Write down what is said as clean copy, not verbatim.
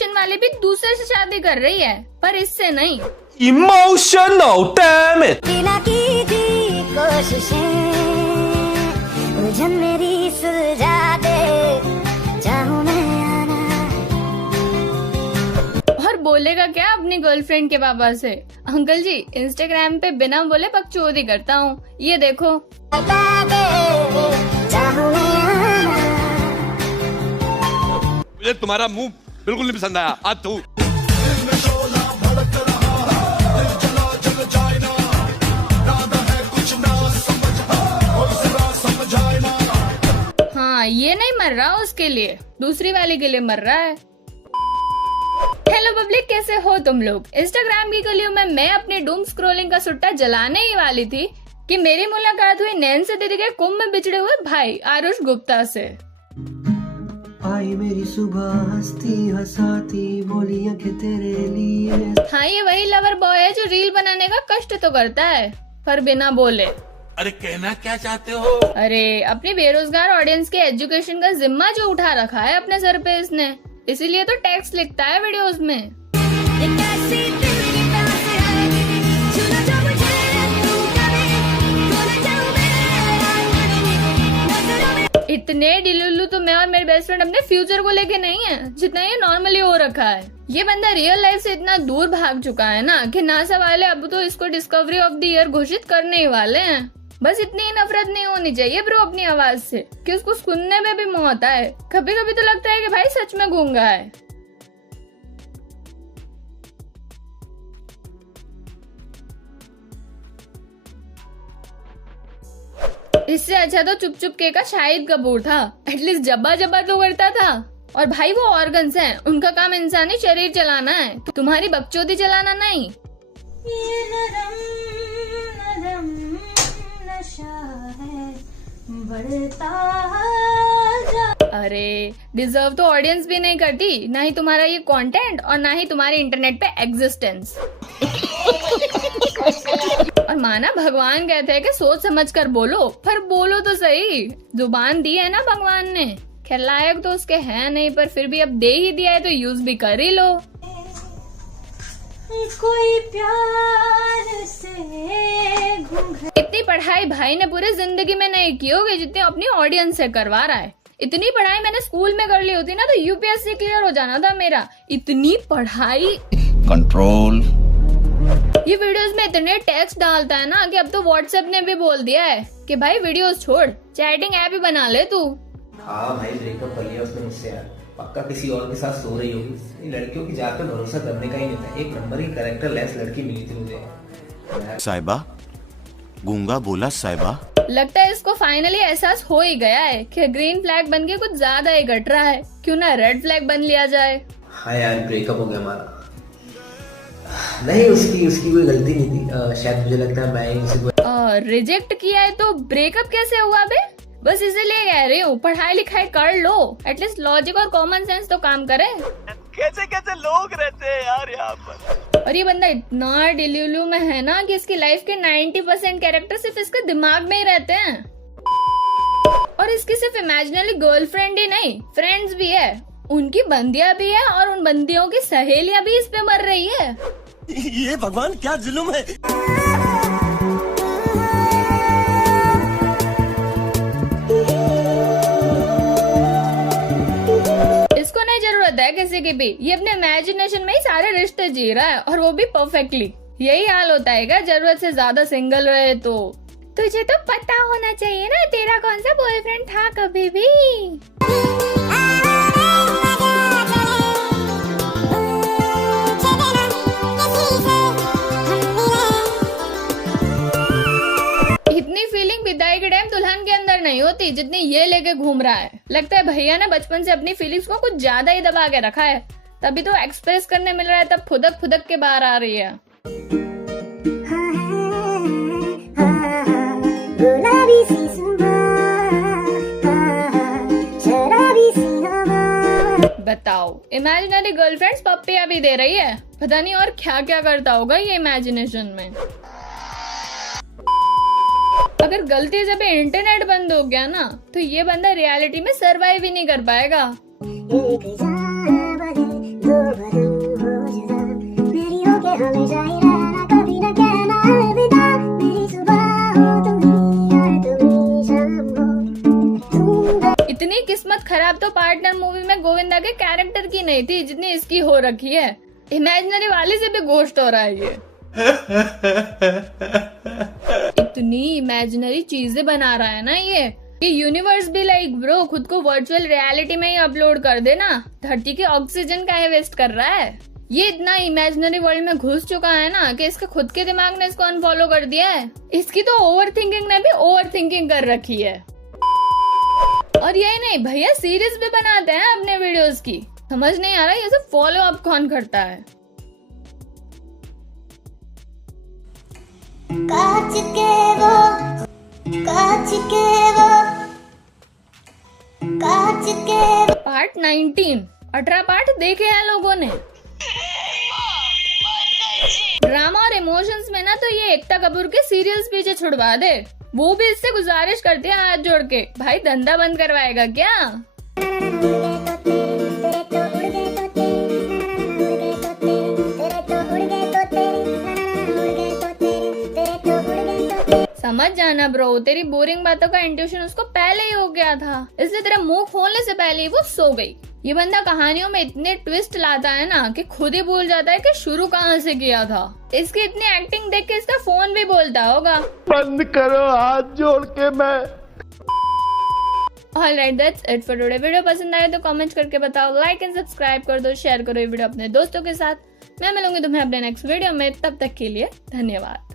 Education वाली भी दूसरे से शादी कर रही है, पर इससे नहीं। Emotional, damn it! मेरी सुलझा दे, चाहूं मैं आना। और बोलेगा क्या अपनी गर्लफ्रेंड के पापा से, अंकल जी इंस्टाग्राम पे बिना बोले बकचोदी करता हूँ, ये देखो। मुझे तुम्हारा मुंह बिल्कुल नहीं पसंद आया, आज तू। हाँ, ये नहीं मर रहा उसके लिए, दूसरी वाली के लिए मर रहा है। हेलो पब्लिक, कैसे हो तुम लोग? इंस्टाग्राम की गलियों में मैं अपनी डूम स्क्रॉलिंग का सुट्टा जलाने ही वाली थी कि मेरी मुलाकात हुई नैन्सी दीदी के कुंभ में बिछड़े हुए भाई आरुष गुप्ता से। आई मेरी सुबह हंसती हंसाती बोली आंखें तेरे लिए। हाँ, ये वही लवर बॉय है जो रील बनाने का कष्ट तो करता है पर बिना बोले। अरे कहना क्या चाहते हो? अरे अपनी बेरोजगार ऑडियंस के एजुकेशन का जिम्मा जो उठा रखा है अपने सर पे इसने, इसीलिए तो टेक्स्ट लिखता है वीडियोस में। इतने डिलुल्लू तो मैं और मेरे बेस्ट फ्रेंड अपने फ्यूचर को लेके नहीं है जितना ये नॉर्मली हो रखा है। ये बंदा रियल लाइफ से इतना दूर भाग चुका है ना कि नासा वाले अब तो इसको डिस्कवरी ऑफ द ईयर घोषित करने ही वाले हैं। बस इतनी ही नफरत नहीं होनी चाहिए ब्रो अपनी आवाज से कि उसको सुनने में भी मुंह आता है। कभी कभी तो लगता है कि भाई सच में गूंगा है। इससे अच्छा तो चुप चुप के का शाहिद कपूर था, एटलीस्ट जब्बा जब्बा तो करता था। और भाई वो ऑर्गन्स हैं, उनका काम इंसानी शरीर चलाना है, तुम्हारी बकचोदी चलाना नहीं। ये नरम नरम नशा है बढ़ता जा। अरे डिजर्व तो ऑडियंस भी नहीं करती, ना ही तुम्हारा ये कंटेंट और ना ही तुम्हारे इंटरनेट पे एग्जिस्टेंस। और माना भगवान कहते हैं कि सोच समझ कर बोलो, पर बोलो तो सही। जुबान दी है ना भगवान ने, खैर लायक तो उसके है नहीं, पर फिर भी अब दे ही दिया है तो यूज भी कर ही लो। कोई प्यार से इतनी पढ़ाई भाई ने पूरी जिंदगी में नहीं की होगी जितनी अपनी ऑडियंस से करवा रहा है। इतनी पढ़ाई मैंने स्कूल में कर ली होती ना तो यूपीएससी क्लियर हो जाना था मेरा। इतनी पढ़ाई, कंट्रोल। ये वीडियोस में इतने टेक्स्ट डालता है ना कि अब तो व्हाट्सएप ने भी बोल दिया है कि भाई वीडियोस छोड़, चैटिंग ऐप ही बना ले तू। हाँ भाई, ब्रेकअप कर लिया उसने मुझसे यार, पक्का किसी और के साथ सो रही होगी। लड़कियों की जात पे भरोसा करने का ही नहीं था। एक नंबर की कैरेक्टर लेस लड़की मिली थी मुझे। साहिबा, गूंगा बोला साहिबा। लगता है इसको फाइनली एहसास हो ही गया है कि ग्रीन फ्लैग बन के कुछ ज्यादा ही घट रहा है, क्यों ना रेड फ्लैग बन लिया जाए। हाँ यार, ब्रेकअप हो गया हमारा। नहीं, उसकी कोई गलती नहीं थी। शायद मुझे लगता है मैं उसे रिजेक्ट किया है तो ब्रेकअप कैसे हुआ बे? बस इसीलिए कह रही हूँ पढ़ाई लिखाई कर लो, एटलीस्ट लॉजिक और कॉमन सेंस तो काम करे। कैसे कैसे लोग रहते हैं यार यहाँ पर। और ये बंदा इतना डिल्यूलू में है ना कि इसकी लाइफ के 90% कैरेक्टर सिर्फ इसके दिमाग में ही रहते हैं। और इसकी सिर्फ इमेजिनरी गर्लफ्रेंड ही नहीं, फ्रेंड्स भी है, उनकी बंदियां भी है और उन बंदियों की सहेलियां भी इस पे मर रही है। ये भगवान क्या जुल्म है। इसको नहीं जरूरत है किसी की भी, ये अपने इमेजिनेशन में ही सारे रिश्ते जी रहा है और वो भी परफेक्टली। यही हाल होता है क्या जरूरत से ज्यादा सिंगल रहे तो? तुझे तो पता होना चाहिए ना तेरा कौन सा बॉयफ्रेंड था कभी भी। इतनी फीलिंग विदाई के टाइम दुल्हन के अंदर नहीं होती जितनी ये लेके घूम रहा है। लगता है भैया ने बचपन से अपनी फीलिंग्स को कुछ ज्यादा ही दबा के रखा है, तभी तो एक्सप्रेस करने मिल रहा है, तब फुदक फुदक के बाहर आ रही है। बताओ, इमेजिनरी गर्लफ्रेंड्स पप्पियां भी दे रही है, पता नहीं और क्या क्या करता होगा ये इमेजिनेशन में। अगर गलती से भी इंटरनेट बंद हो गया ना तो ये बंदा रियलिटी में सरवाइव ही नहीं कर पाएगा। खराब तो पार्टनर मूवी में गोविंदा के कैरेक्टर की नहीं थी जितनी इसकी हो रखी है। इमेजिनरी वाले से भी गोश्त हो रहा है ये। इतनी इमेजिनरी चीजें बना रहा है ना ये कि यूनिवर्स भी लाइक ब्रो खुद को वर्चुअल रियलिटी में ही अपलोड कर देना, धरती के ऑक्सीजन का वेस्ट कर रहा है। ये इतना इमेजिनरी वर्ल्ड में घुस चुका है ना कि इसके खुद के दिमाग ने इसको अनफॉलो कर दिया है। इसकी तो ओवर थिंकिंग ने भी ओवर थिंकिंग कर रखी है। और यही नहीं भैया, सीरीज भी बनाते हैं अपने वीडियोस की। समझ नहीं आ रहा ये सब फॉलो अप कौन करता है। कांच के वो पार्ट 19 18 पार्ट देखे हैं लोगों ने। ड्रामा और इमोशंस में ना तो ये एकता कपूर के सीरियल्स पीछे छुड़वा दे। वो भी इससे गुजारिश करते हैं हाथ जोड़ के, भाई धंधा बंद करवाएगा क्या? समझ जाना ब्रो, तेरी बोरिंग बातों का इंट्यूशन उसको पहले ही हो गया था, इसलिए तेरे मुंह खोलने से पहले ही वो सो गई। ये बंदा कहानियों में इतने ट्विस्ट लाता है ना कि खुद ही भूल जाता है कि शुरू कहाँ से किया था। इसकी इतनी एक्टिंग देख के इसका फोन भी बोलता होगा। बंद करो हाथ जोड़ के मैं। Alright, that's it for today. Video पसंद आए तो कमेंट करके बताओ, लाइक एंड सब्सक्राइब कर दो, शेयर करो ये वीडियो अपने दोस्तों के साथ। मैं मिलूंगी तुम्हें अपने नेक्स्ट वीडियो में, तब तक के लिए धन्यवाद।